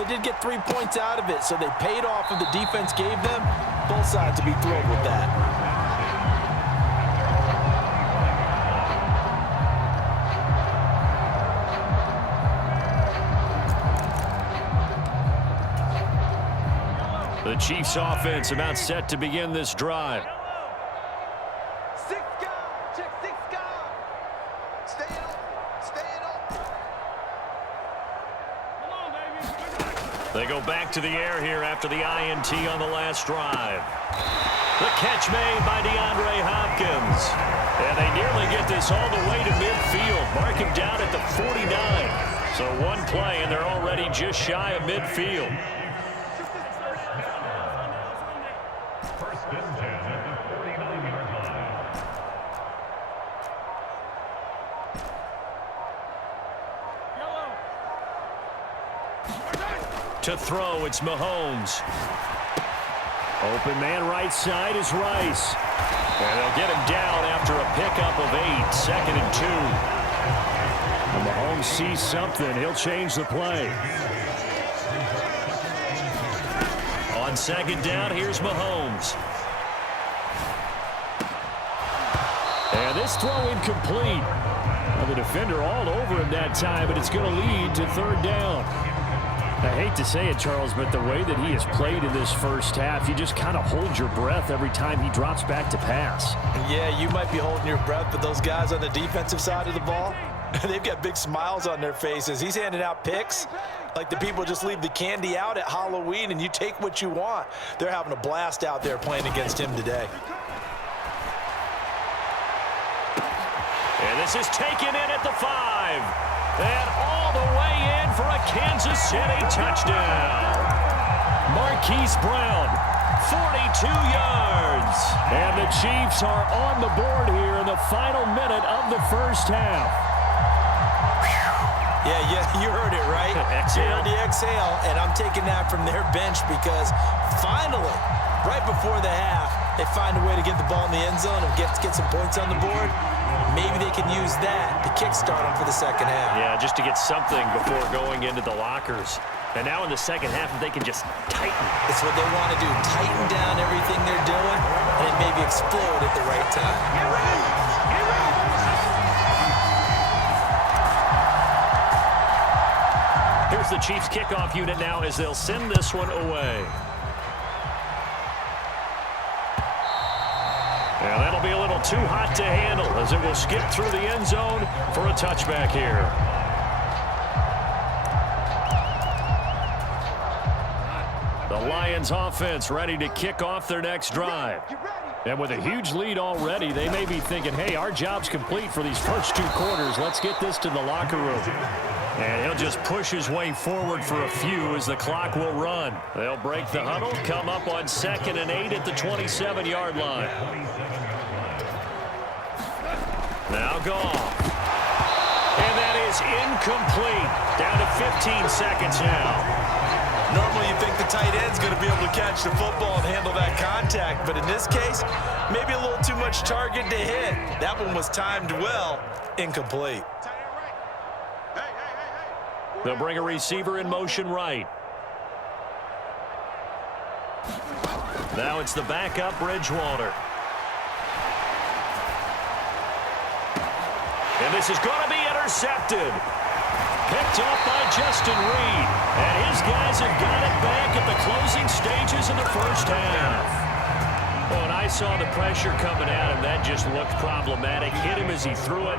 They did get 3 points out of it, so they paid off what the defense gave them. Both sides to be thrilled with that. The Chiefs offense about set to begin this drive. They go back to the air here after the INT on the last drive. The catch made by DeAndre Hopkins. And they nearly get this all the way to midfield. Mark him down at the 49. So one play, and they're already just shy of midfield. To throw, it's Mahomes. Open man right side is Rice. And they'll get him down after a pickup of 8, 2nd and 2. And Mahomes sees something. He'll change the play. On 2nd down, here's Mahomes. And this throw incomplete. Well, the defender all over him that time, but it's going to lead to 3rd down. I hate to say it, Charles, but the way that he has played in this first half, you just kind of hold your breath every time he drops back to pass. Yeah, you might be holding your breath, but those guys on the defensive side of the ball, they've got big smiles on their faces. He's handing out picks like the people just leave the candy out at Halloween and you take what you want. They're having a blast out there playing against him today. And this is taken in at the 5. And all the way in for a Kansas City touchdown. Marquise Brown, 42 yards. And the Chiefs are on the board here in the final minute of the first half. Yeah, you heard it, right? Exhale. You heard the exhale, and I'm taking that from their bench because finally, right before the half, they find a way to get the ball in the end zone and get some points on the board. Maybe they can use that to kickstart them for the second half. Yeah, just to get something before going into the lockers. And now in the second half, if they can just tighten. It's what they want to do, tighten down everything they're doing, and then maybe explode at the right time. Get ready! Get ready! Here's the Chiefs kickoff unit now as they'll send this one away. And that'll be a little too hot to handle as it will skip through the end zone for a touchback here. The Lions offense ready to kick off their next drive. And with a huge lead already, they may be thinking, hey, our job's complete for these first 2 quarters. Let's get this to the locker room. And he'll just push his way forward for a few as the clock will run. They'll break the huddle, come up on 2nd and 8 at the 27-yard line. Now Goff. And that is incomplete. Down to 15 seconds now. Normally you think the tight end's going to be able to catch the football and handle that contact, but in this case, maybe a little too much target to hit. That one was timed well, incomplete. They'll bring a receiver in motion right. Now it's the backup Bridgewater. And this is going to be intercepted. Picked off by Justin Reed. And his guys have got it back at the closing stages of the first half. Well, and I saw the pressure coming at him. That just looked problematic. Hit him as he threw it,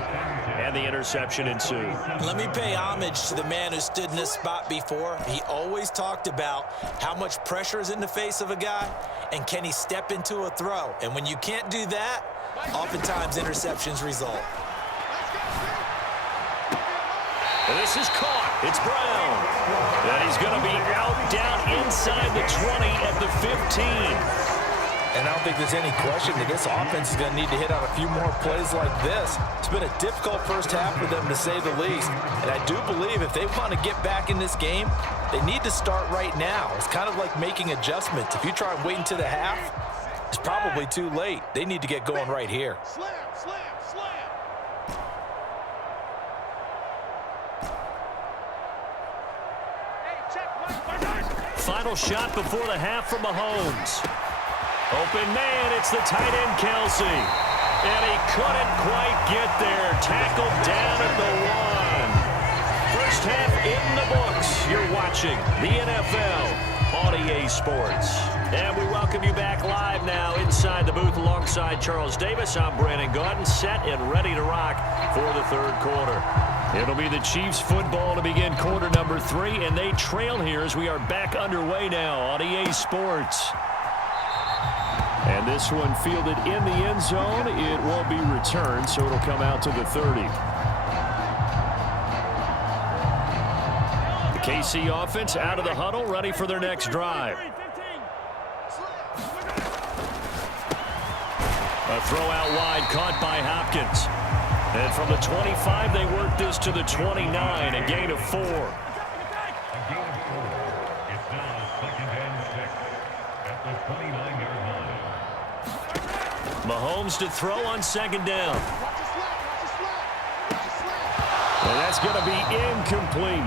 and the interception ensued. Let me pay homage to the man who stood in this spot before. He always talked about how much pressure is in the face of a guy, and can he step into a throw. And when you can't do that, oftentimes interceptions result. And this is caught. It's Brown. And he's going to be out down inside the 20 at the 15. And I don't think there's any question that this offense is going to need to hit on a few more plays like this. It's been a difficult first half for them, to say the least. And I do believe if they want to get back in this game, they need to start right now. It's kind of like making adjustments. If you try and wait until the half, it's probably too late. They need to get going right here. Slam, slam, slam. Hey, check. Final shot before the half from Mahomes. Open man, it's the tight end Kelsey. And he couldn't quite get there. Tackled down at the 1. First half in the books. You're watching the NFL on EA Sports. And we welcome you back live now inside the booth alongside Charles Davis. I'm Brandon Gaudin, set and ready to rock for the third quarter. It'll be the Chiefs football to begin quarter number 3, and they trail here as we are back underway now on EA Sports. And this one fielded in the end zone. It will be returned, so it'll come out to the 30. The KC offense out of the huddle, ready for their next drive. A throw out wide, caught by Hopkins. And from the 25, they work this to the 29, a gain of 4. It's now 2nd and 6 at the 29-yard line. Mahomes to throw on second down. And that's going to be incomplete.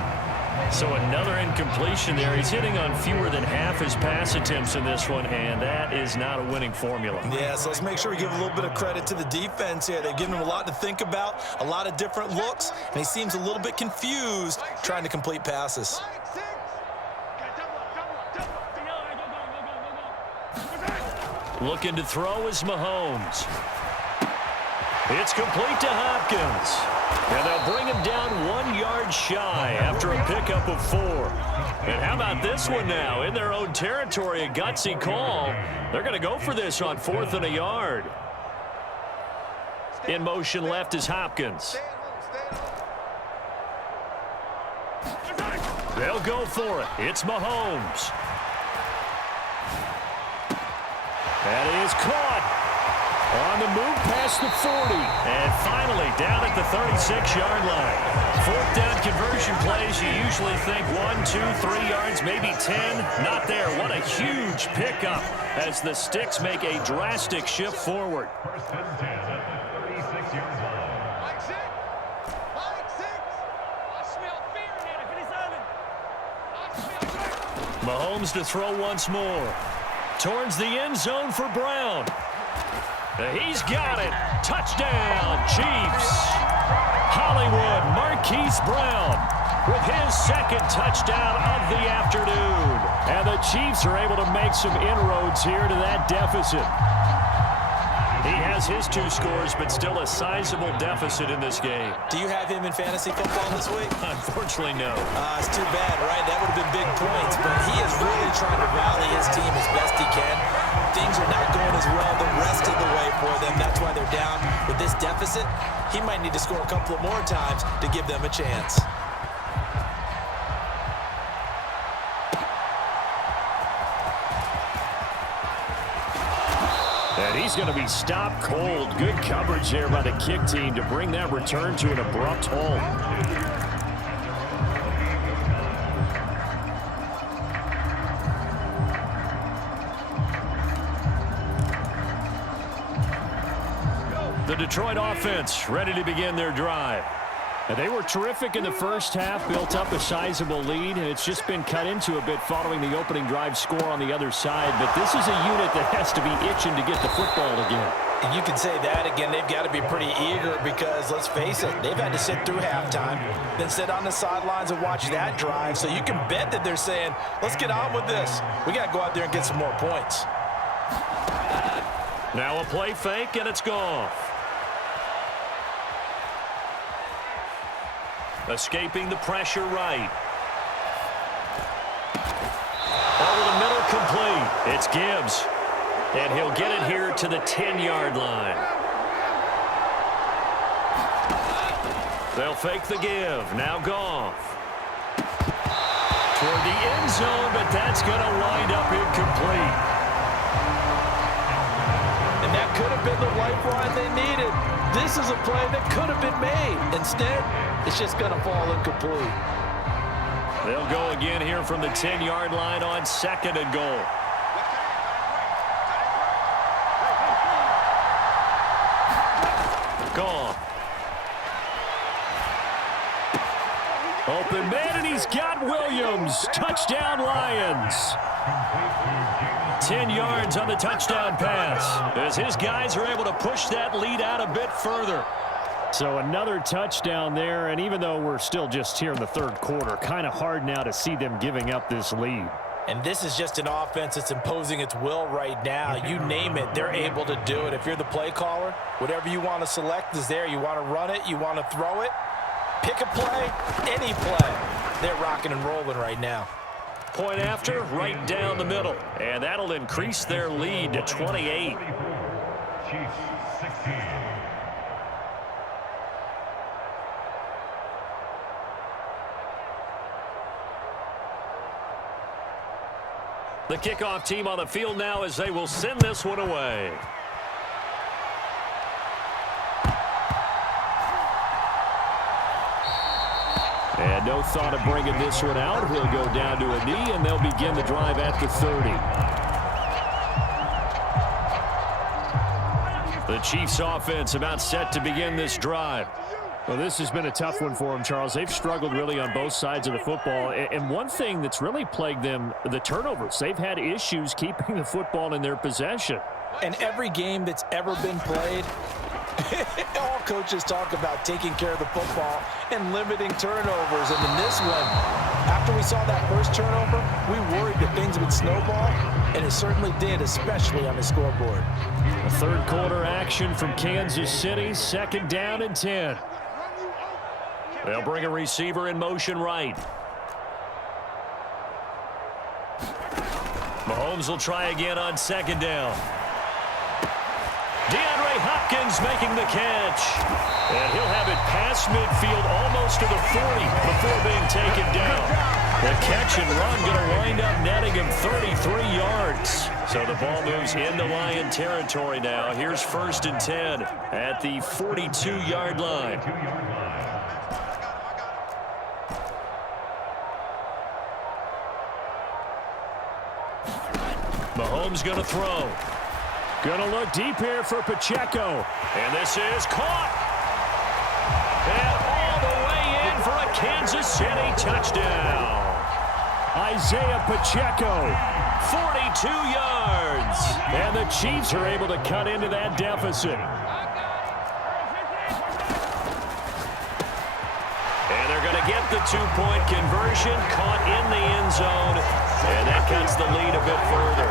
So another incompletion there. He's hitting on fewer than half his pass attempts in this one, and that is not a winning formula. Yeah, so let's make sure we give a little bit of credit to the defense here. They've given him a lot to think about, a lot of different looks, and he seems a little bit confused trying to complete passes. Looking to throw is Mahomes. It's complete to Hopkins. And they'll bring him down 1 yard shy after a pickup of 4. And how about this one now? In their own territory, a gutsy call. They're going to go for this on 4th and a yard. In motion left is Hopkins. They'll go for it. It's Mahomes. That is caught. On the move past the 40. And finally down at the 36-yard line. 4th down conversion plays, you usually think 1, 2, 3 yards, maybe 10. Not there. What a huge pickup as the Sticks make a drastic shift forward. 1st and 10 at the 36-yard line. Mahomes to throw once more. Towards the end zone for Brown. He's got it. Touchdown, Chiefs. Hollywood Marquise Brown with his 2nd touchdown of the afternoon. And the Chiefs are able to make some inroads here to that deficit. He has his 2 scores, but still a sizable deficit in this game. Do you have him in fantasy football this week? Unfortunately, no. It's too bad, right? That would have been big points, but he is really trying to rally his team as best he can. Things are not going as well the rest of the way for them. That's why they're down with this deficit. He might need to score a couple of more times to give them a chance. And he's going to be stopped cold. Good coverage there by the kick team to bring that return to an abrupt halt. The Detroit offense ready to begin their drive. And they were terrific in the first half, built up a sizable lead, and it's just been cut into a bit following the opening drive score on the other side. But this is a unit that has to be itching to get the football again. And you can say that again. They've got to be pretty eager because, let's face it, they've had to sit through halftime, then sit on the sidelines and watch that drive. So you can bet that they're saying, let's get on with this. We got to go out there and get some more points. Now a play fake, and it's gone. Escaping the pressure right. Over the middle, complete. It's Gibbs. And he'll get it here to the 10-yard line. They'll fake the give. Now Goff. Toward the end zone, but that's going to wind up incomplete. And that could have been the lifeline they needed. This is a play that could have been made. Instead, it's just going to fall incomplete. They'll go again here from the 10-yard line on 2nd and goal. Gone. Open man, and he He's got Williams. Touchdown, Lions. 10 yards on the touchdown pass as his guys are able to push that lead out a bit further. So another touchdown there, and even though we're still just here in the third quarter, kind of hard now to see them giving up this lead. And this is just an offense that's imposing its will right now. You name it, they're able to do it. If you're the play caller, whatever you want to select is there. You want to run it, you want to throw it, pick a play, any play. They're rocking and rolling right now. Point after, right down the middle. And that'll increase their lead to 28. Chiefs 16. The kickoff team on the field now as they will send this one away. And no thought of bringing this one out. He'll go down to a knee, and they'll begin the drive at the 30. The Chiefs offense about set to begin this drive. Well, this has been a tough one for them, Charles. They've struggled really on both sides of the football. And one thing that's really plagued them, the turnovers. They've had issues keeping the football in their possession. And every game that's ever been played, all coaches talk about taking care of the football and limiting turnovers. And in this one, after we saw that first turnover, we worried that things would snowball, and it certainly did, especially on the scoreboard. A third quarter action from Kansas City, 2nd down and 10. They'll bring a receiver in motion right. Mahomes will try again on 2nd down. DeAndre Hopkins making the catch. And he'll have it past midfield almost to the 40 before being taken down. The catch and run going to wind up netting him 33 yards. So the ball moves into Lion territory now. Here's 1st and 10 at the 42-yard line. Mahomes going to throw. Going to look deep here for Pacheco. And this is caught. And all the way in for a Kansas City touchdown. Isaiah Pacheco, 42 yards. And the Chiefs are able to cut into that deficit. And they're going to get the 2-point conversion, caught in the end zone. And that cuts the lead a bit further.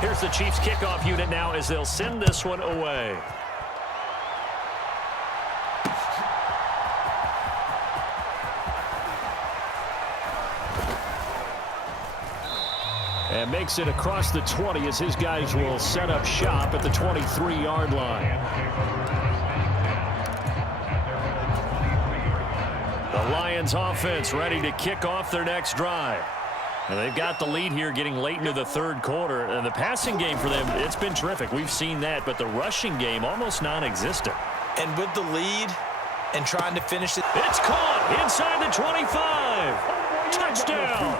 Here's the Chiefs kickoff unit now as they'll send this one away. And makes it across the 20 as his guys will set up shop at the 23-yard line. The Lions offense ready to kick off their next drive. And they've got the lead here getting late into the third quarter. And the passing game for them, it's been terrific. We've seen that, but the rushing game almost non-existent. And with the lead and trying to finish it. It's caught inside the 25. Touchdown.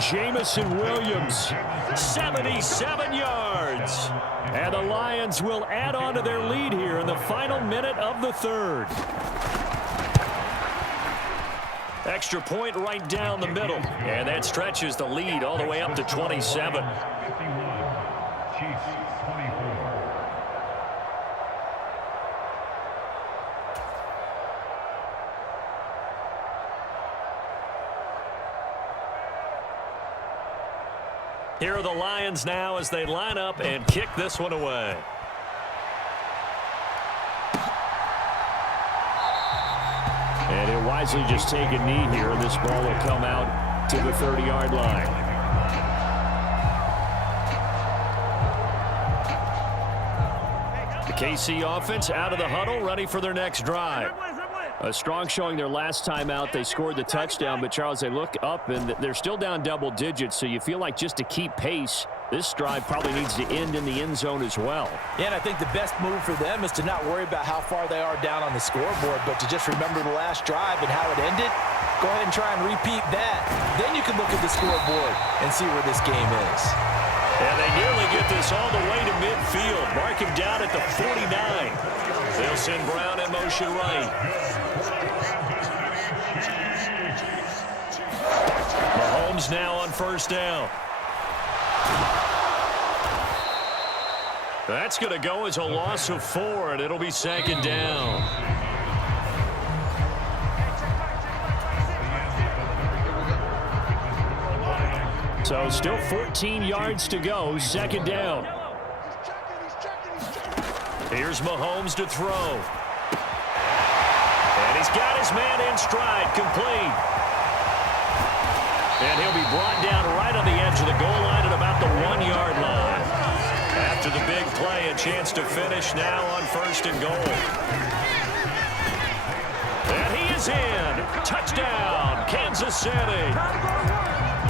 Jamison Williams, 77 yards. And the Lions will add on to their lead here in the final minute of the third. Extra point right down the middle. And that stretches the lead all the way up to 27. 51. Chiefs 24. Here are the Lions now as they line up and kick this one away. And he'll wisely just take a knee here, and this ball will come out to the 30-yard line. The KC offense out of the huddle, ready for their next drive. A strong showing their last time out. They scored the touchdown, but Charles, they look up and they're still down double digits, so you feel like just to keep pace, This drive probably needs to end in the end zone as well. Yeah, and I think the best move for them is to not worry about how far they are down on the scoreboard, but to just remember the last drive and how it ended. Go ahead and try and repeat that. Then you can look at the scoreboard and see where this game is. And they nearly get this all the way to midfield. Mark him down at the 49. They'll send Brown in motion right. Mahomes now on first down. That's going to go as a loss of 4, and it'll be second down. So still 14 yards to go, second down. Here's Mahomes to throw. And he's got his man in stride, complete. And he'll be brought down right on the edge of the goal line at about the 1-yard line. After the big play, a chance to finish now on first and goal. And he is in. Touchdown, Kansas City.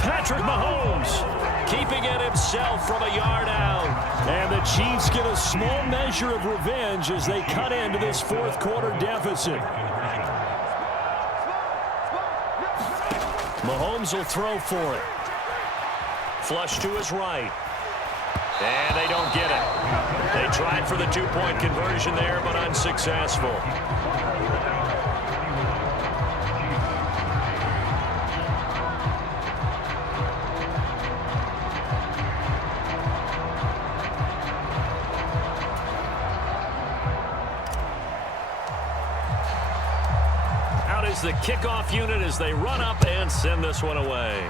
Patrick Mahomes keeping it himself from a yard out. And the Chiefs get a small measure of revenge as they cut into this fourth quarter deficit. Mahomes will throw for it. Flush to his right. And they don't get it. They tried for the two-point conversion there, but unsuccessful. Out is the kickoff unit as they run up and send this one away.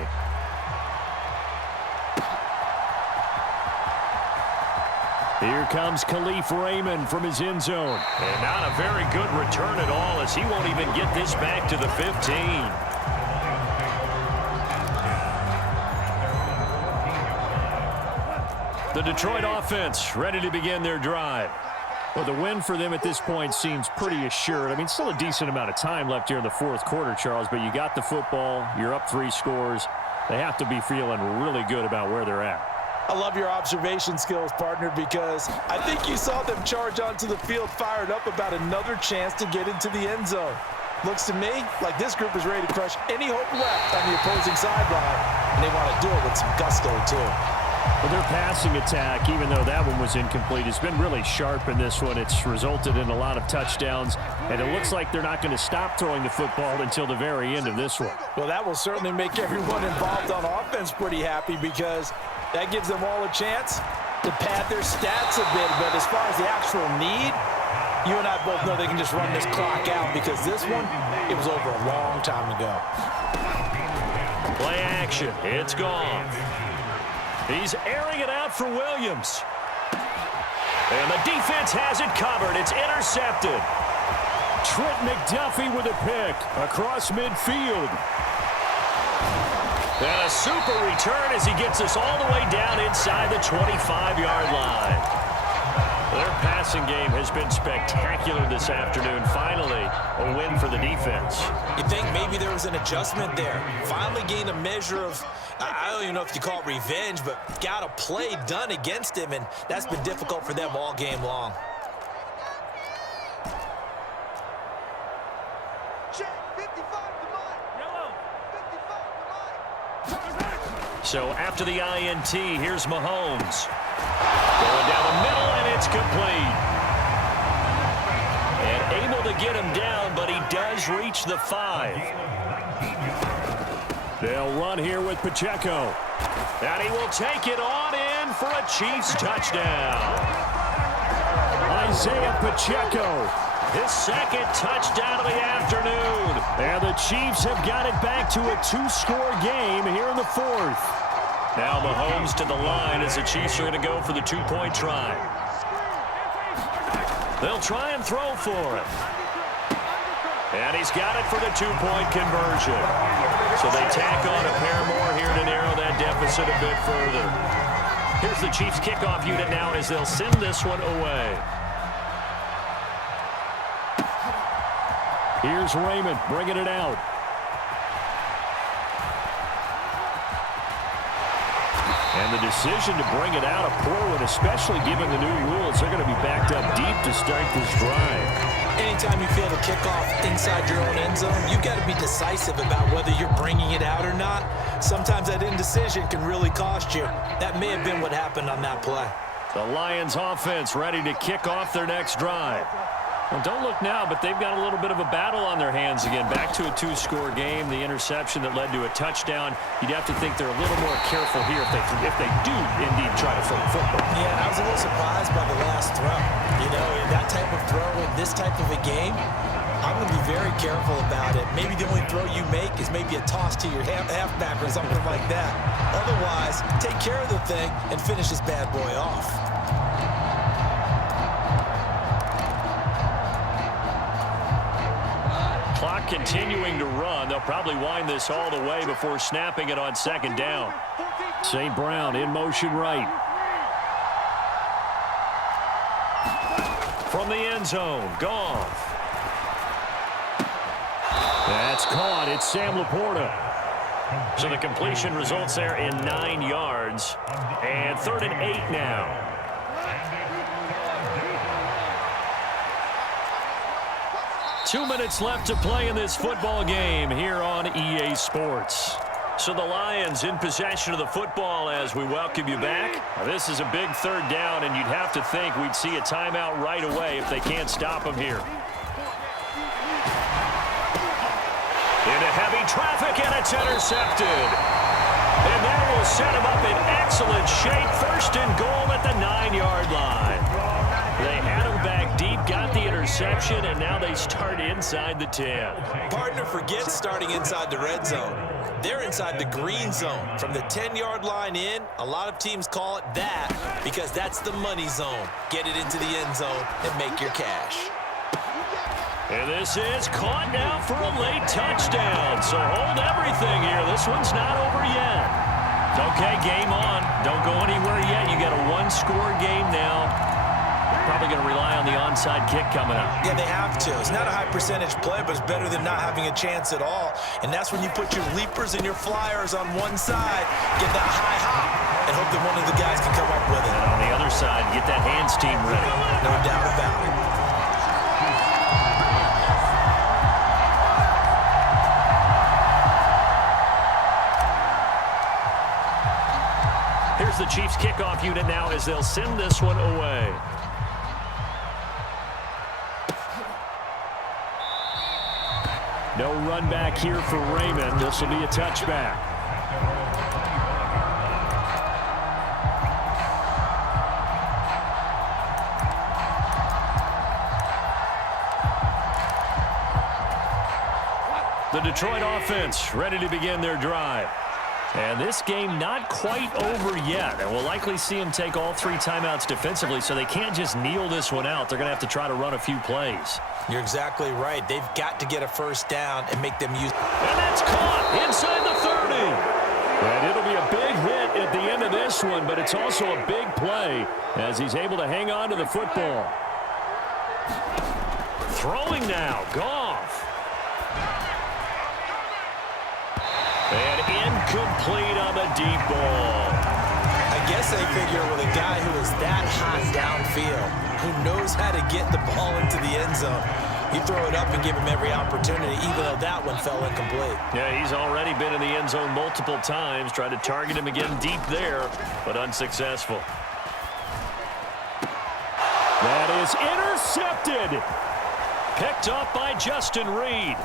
Here comes Khalif Raymond from his end zone. And not a very good return at all as he won't even get this back to the 15. The Detroit offense ready to begin their drive. Well, the win for them at this point seems pretty assured. I mean, still a decent amount of time left here in the fourth quarter, Charles, but you got the football, you're up 3 scores. They have to be feeling really good about where they're at. I love your observation skills, partner, because I think you saw them charge onto the field fired up about another chance to get into the end zone. Looks to me like this group is ready to crush any hope left on the opposing sideline, and they want to do it with some gusto, too. Well, their passing attack, even though that one was incomplete, has been really sharp in this one. It's resulted in a lot of touchdowns, and it looks like they're not going to stop throwing the football until the very end of this one. Well, that will certainly make everyone involved on offense pretty happy because that gives them all a chance to pad their stats a bit. But as far as the actual need, you and I both know they can just run this clock out because this one, it was over a long time ago. Play action. It's gone. He's airing it out for Williams. And the defense has it covered. It's intercepted. Trent McDuffie with a pick across midfield. And a super return as he gets us all the way down inside the 25-yard line. Their passing game has been spectacular this afternoon. Finally, a win for the defense. You think maybe there was an adjustment there. Finally gained a measure of, I don't even know if you call it revenge, but got a play done against him, and that's been difficult for them all game long. So after the INT, here's Mahomes. Going down the middle, and it's complete. And able to get him down, but he does reach the 5. They'll run here with Pacheco. And he will take it on in for a Chiefs touchdown. Isaiah Pacheco, his second touchdown of the afternoon. And the Chiefs have got it back to a 2-score game here in the fourth. Now Mahomes to the line as the Chiefs are going to go for the 2-point try. They'll try and throw for it. And he's got it for the 2-point conversion. So they tack on a pair more here to narrow that deficit a bit further. Here's the Chiefs kickoff unit now as they'll send this one away. Here's Raymond bringing it out. And the decision to bring it out, a poor one, especially given the new rules. They're going to be backed up deep to start this drive. Anytime you feel the kickoff inside your own end zone, you've got to be decisive about whether you're bringing it out or not. Sometimes that indecision can really cost you. That may have been what happened on that play. The Lions offense ready to kick off their next drive. Well, don't look now, but they've got a little bit of a battle on their hands again. Back to a two-score game. The interception that led to a touchdown. You'd have to think they're a little more careful here if they do indeed try to throw the football. Yeah, I was a little surprised by the last throw. You know, in that type of throw in this type of a game, I'm going to be very careful about it. Maybe the only throw you make is maybe a toss to your halfback or something like that. Otherwise, take care of the thing and finish this bad boy off. Clock continuing to run. They'll probably wind this all the way before snapping it on second down. St. Brown in motion right. From the end zone, Goff. That's caught. It's Sam Laporta. So the completion results there in 9 yards. And 3rd and 8 now. Two minutes left to play in this football game here on EA Sports. So the Lions in possession of the football as we welcome you back. Now, this is a big 3rd down, and you'd have to think we'd see a timeout right away if they can't stop them here. Into heavy traffic, and it's intercepted. And that will set him up in excellent shape. 1st and goal at the 9-yard line. They had him back deep, got the interception, and now they start inside the 10. Partner forgets starting inside the red zone. They're inside the green zone. From the 10-yard line in, a lot of teams call it that because that's the money zone. Get it into the end zone and make your cash. And this is caught now for a late touchdown. So hold everything here. This one's not over yet. Okay, game on. Don't go anywhere yet. You got a one-score game now. Probably going to rely on the onside kick coming up. Yeah, they have to. It's not a high percentage play, but it's better than not having a chance at all. And that's when you put your leapers and your flyers on one side, get that high hop, and hope that one of the guys can come up with it. And on the other side, get that hands team ready. No doubt about it. Here's the Chiefs kickoff unit now as they'll send this one away. No run back here for Raymond. This will be a touchback. The Detroit offense ready to begin their drive. And this game not quite over yet. And we'll likely see them take all 3 timeouts defensively, so they can't just kneel this one out. They're going to have to try to run a few plays. You're exactly right. They've got to get a 1st down and make them use. And that's caught inside the 30. And it'll be a big hit at the end of this one, but it's also a big play as he's able to hang on to the football. Throwing now, Goff. And incomplete on the deep ball. I guess they figure with a guy who is that hot downfield, who knows how to get the ball into the end zone, you throw it up and give him every opportunity, even though that one fell incomplete. Yeah, he's already been in the end zone multiple times. Tried to target him again deep there, but unsuccessful. That is intercepted. Picked up by Justin Reed.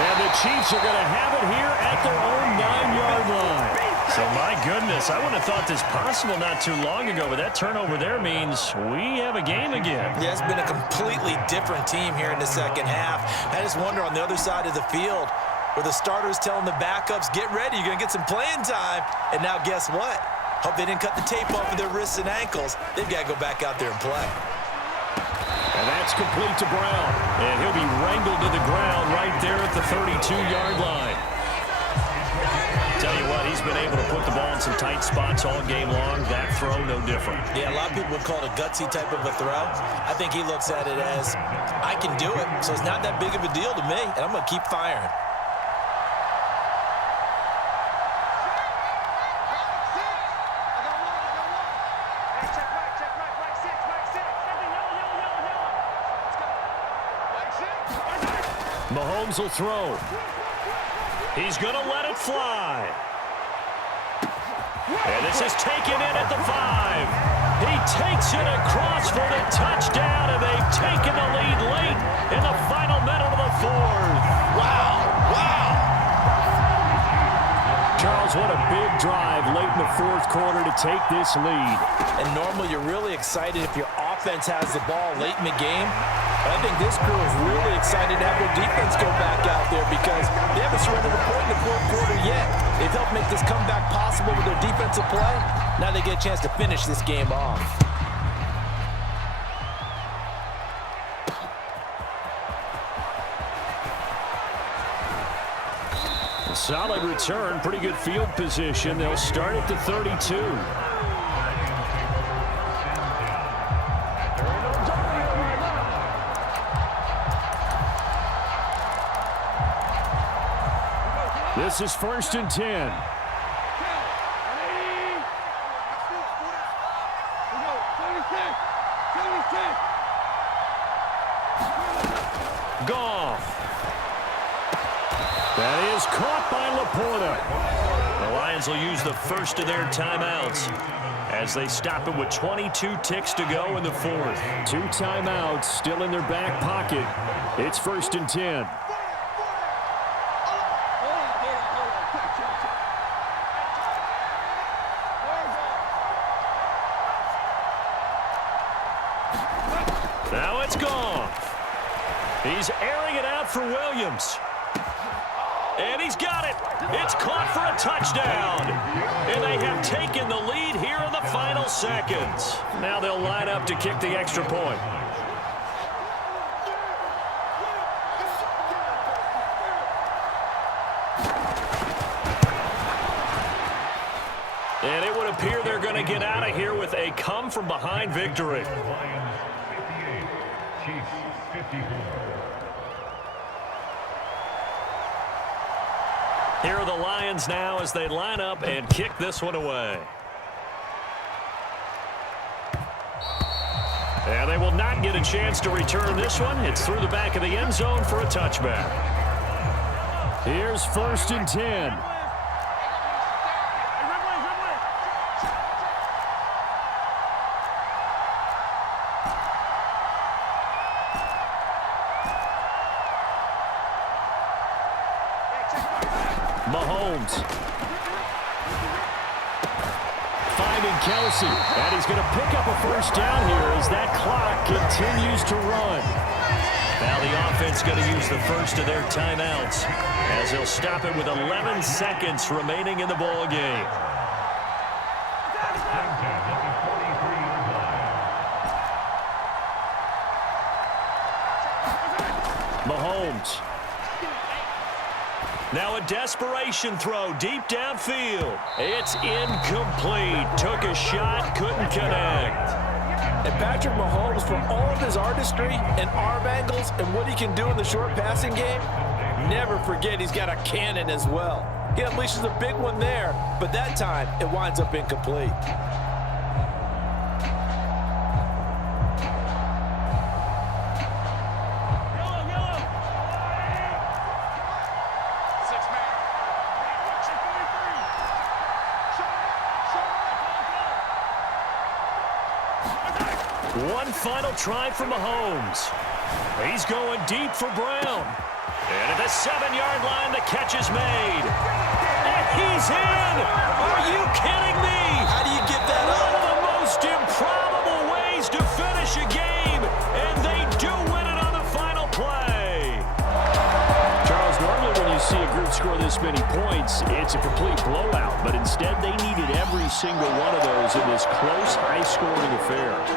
And the Chiefs are going to have it here at their own 9-yard line. So, my goodness, I wouldn't have thought this possible not too long ago, but that turnover there means we have a game again. Yeah, it's been a completely different team here in the second half. I just wonder on the other side of the field where the starters telling the backups, get ready, you're going to get some playing time. And now guess what? Hope they didn't cut the tape off of their wrists and ankles. They've got to go back out there and play. And that's complete to Brown. And he'll be wrangled to the ground right there at the 32-yard line. Tell you what, he's been able to put the ball in some tight spots all game long. That throw, no different. Yeah, a lot of people would call it a gutsy type of a throw. I think he looks at it as, I can do it, so it's not that big of a deal to me, and I'm going to keep firing. Mahomes will throw. He's going to let it fly. And this is taken in at the 5. He takes it across for the touchdown, and they've taken the lead late in the final minute of the 4th. Wow, wow. Charles, what a big drive late in the 4th quarter to take this lead. And normally you're really excited if your offense has the ball late in the game. I think this crew is really excited to have their defense go back out there because they haven't surrendered a point in the 4th quarter yet. They've helped make this comeback possible with their defensive play. Now they get a chance to finish this game off. A solid return, pretty good field position. They'll start at the 32. This is 1st and 10. Goff. That is caught by Laporta. The Lions will use the first of their timeouts as they stop it with 22 ticks to go in the 4th. 2 timeouts still in their back pocket. It's 1st and 10. Now it's Goff. He's airing it out for Williams. And he's got it. It's caught for a touchdown. And they have taken the lead here in the final seconds. Now they'll line up to kick the extra point. And it would appear they're going to get out of here with a come-from-behind victory. Lions 58, Chiefs 54. Here are the Lions now as they line up and kick this one away. And they will not get a chance to return this one. It's through the back of the end zone for a touchback. Here's 1st and 10. Mahomes. Finding Kelsey. And he's going to pick up a first down here as that clock continues to run. Now the offense going to use the first of their timeouts as they'll stop it with 11 seconds remaining in the ball game. Mahomes. Now a desperation throw deep downfield. It's incomplete. Took a shot, couldn't connect. And Patrick Mahomes, for all of his artistry and arm angles and what he can do in the short passing game, never forget he's got a cannon as well. He unleashes a big one there, but that time it winds up incomplete. One final try for Mahomes. He's going deep for Brown. And at the 7-yard line, the catch is made. And he's in! Are you kidding me? How do you get that up? One of the most improbable ways to finish a game, and they do win it on the final play. Charles, normally when you see a group score this many points, it's a complete blowout. But instead, they needed every single one of those in this close, high-scoring affair.